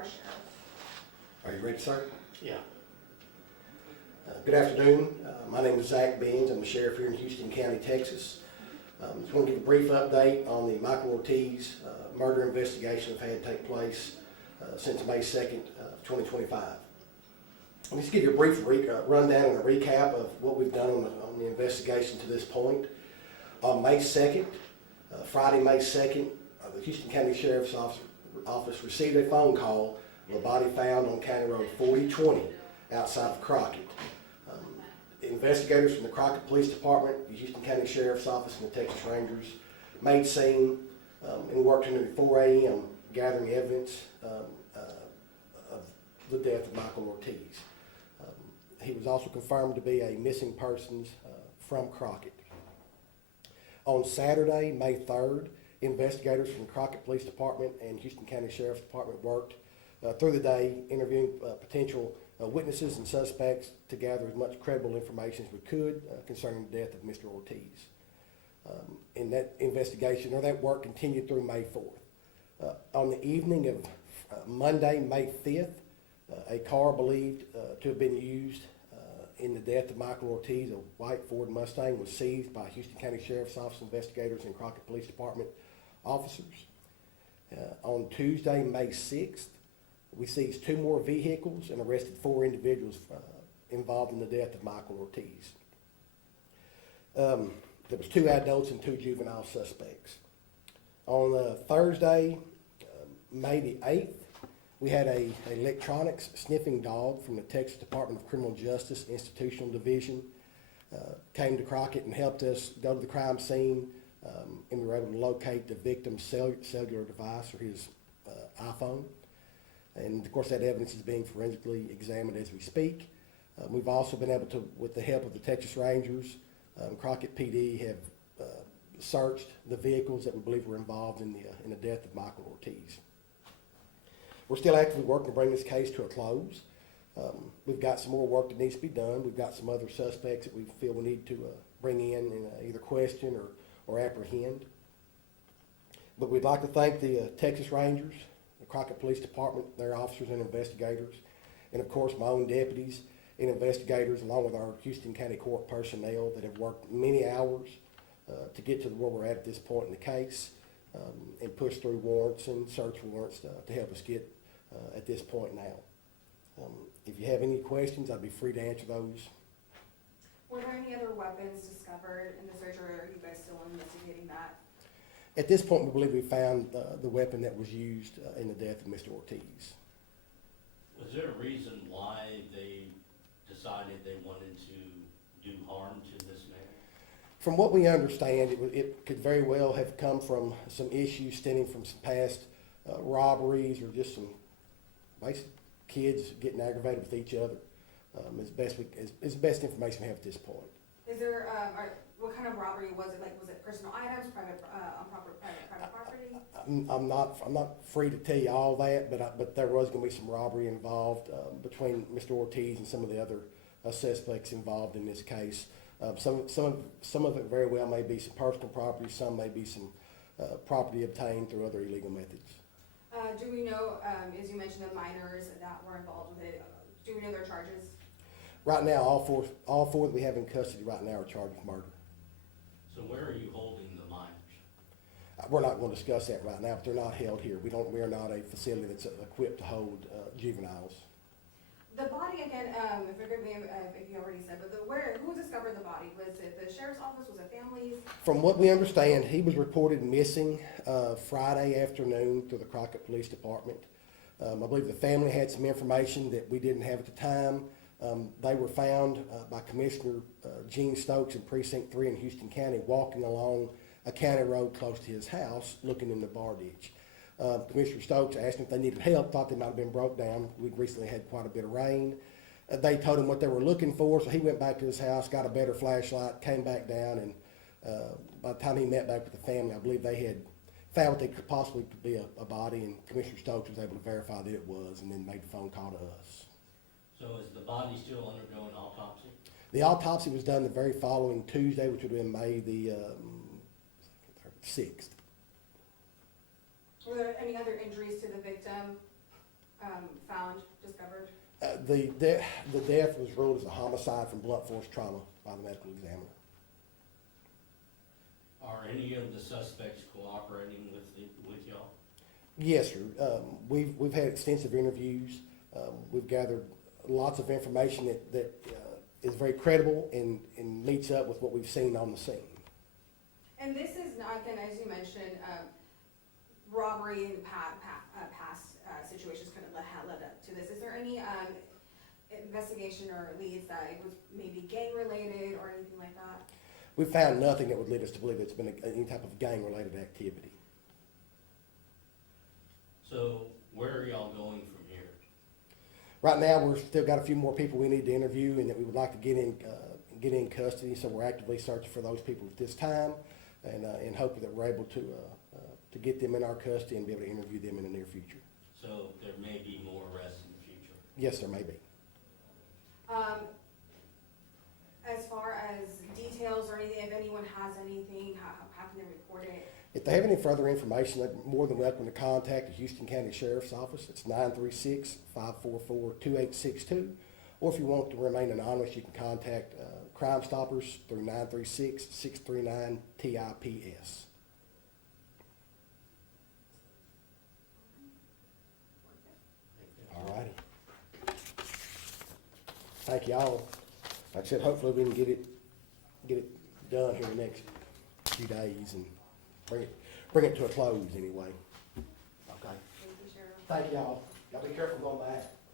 our sheriff. Are you ready, sir? Yeah. Good afternoon. My name is Zach Beans. I'm the sheriff here in Houston County, Texas. Just want to give a brief update on the Michael Ortiz murder investigation that had take place since May 2nd, 2025. Let me just give you a brief rundown and a recap of what we've done on the investigation to this point. On May 2nd, Friday, May 2nd, the Houston County Sheriff's Office received a phone call of a body found on County Road 4020 outside of Crockett. Investigators from the Crockett Police Department, the Houston County Sheriff's Office, and the Texas Rangers made scene and worked until 4 a.m. gathering evidence of the death of Michael Ortiz. He was also confirmed to be a missing persons from Crockett. On Saturday, May 3rd, investigators from the Crockett Police Department and Houston County Sheriff's Department worked through the day interviewing potential witnesses and suspects to gather as much credible information as we could concerning the death of Mr. Ortiz. In that investigation, or that work continued through May 4th. On the evening of Monday, May 5th, a car believed to have been used in the death of Michael Ortiz, a white Ford Mustang, was seized by Houston County Sheriff's Office investigators and Crockett Police Department officers. On Tuesday, May 6th, we seized 2 more vehicles and arrested 4 individuals involved in the death of Michael Ortiz. There was 2 adults and 2 juvenile suspects. On Thursday, May the 8th, we had a electronics sniffing dog from the Texas Department of Criminal Justice Institutional Division came to Crockett and helped us go to the crime scene, and we were able to locate the victim's cellular device, or his iPhone. And of course, that evidence is being forensically examined as we speak. We've also been able to, with the help of the Texas Rangers, Crockett PD have searched the vehicles that we believe were involved in the death of Michael Ortiz. We're still actively working to bring this case to a close. We've got some more work that needs to be done. We've got some other suspects that we feel we need to bring in and either question or apprehend. But we'd like to thank the Texas Rangers, the Crockett Police Department, their officers and investigators, and of course my own deputies and investigators, along with our Houston County Court personnel that have worked many hours to get to where we're at this point in the case, and push through warrants and search warrants to help us get at this point now. If you have any questions, I'd be free to answer those. Were there any other weapons discovered in the search, or are you guys still investigating that? At this point, we believe we found the weapon that was used in the death of Mr. Ortiz. Was there a reason why they decided they wanted to do harm to this man? From what we understand, it could very well have come from some issues stemming from some past robberies, or just some basic kids getting aggravated with each other. Is the best information we have at this point. Is there, what kind of robbery was it? Like, was it personal items, private property? I'm not free to tell you all that, but there was going to be some robbery involved between Mr. Ortiz and some of the other suspects involved in this case. Some of it very well may be some personal property. Some may be some property obtained through other illegal methods. Do we know, as you mentioned, the minors that were involved with it? Do we know their charges? Right now, all four that we have in custody right now are charged with murder. So where are you holding the minors? We're not going to discuss that right now, but they're not held here. We are not a facility that's equipped to hold juveniles. The body again, forgive me if you already said, but who discovered the body? Was it the sheriff's office? Was it families? From what we understand, he was reported missing Friday afternoon through the Crockett Police Department. I believe the family had some information that we didn't have at the time. They were found by Commissioner Gene Stokes in Precinct 3 in Houston County walking along a county road close to his house looking in the bar ditch. Commissioner Stokes asked him if they needed help, thought they might have been broke down. We'd recently had quite a bit of rain. They told him what they were looking for, so he went back to his house, got a better flashlight, came back down, and by the time he met back with the family, I believe they had found what they could possibly be a body, and Commissioner Stokes was able to verify that it was, and then made the phone call to us. So is the body still undergoing autopsy? The autopsy was done the very following Tuesday, which would have been May the 6th. Were there any other injuries to the victim found, discovered? The death was ruled as a homicide from blunt force trauma by the medical examiner. Are any of the suspects cooperating with y'all? Yes, sir. We've had extensive interviews. We've gathered lots of information that is very credible and meets up with what we've seen on the scene. And this is not, again, as you mentioned, robbery and past situations kind of led up to this. Is there any investigation or leads that it was maybe gang related or anything like that? We found nothing that would lead us to believe it's been any type of gang-related activity. So where are y'all going from here? Right now, we've still got a few more people we need to interview and that we would like to get in custody. So we're actively searching for those people at this time, and hoping that we're able to get them in our custody and be able to interview them in the near future. So there may be more arrests in the future. Yes, there may be. As far as details or anything, if anyone has anything, how can they report it? If they have any further information, they're more than welcome to contact the Houston County Sheriff's Office. It's 936-544-2862. Or if you want to remain anonymous, you can contact Crime Stoppers through 936-639-TIPS. All righty. Thank y'all. Like I said, hopefully we can get it done here in the next few days and bring it to a close anyway. Okay. Thank you, Sheriff. Thank y'all. Y'all be careful going back.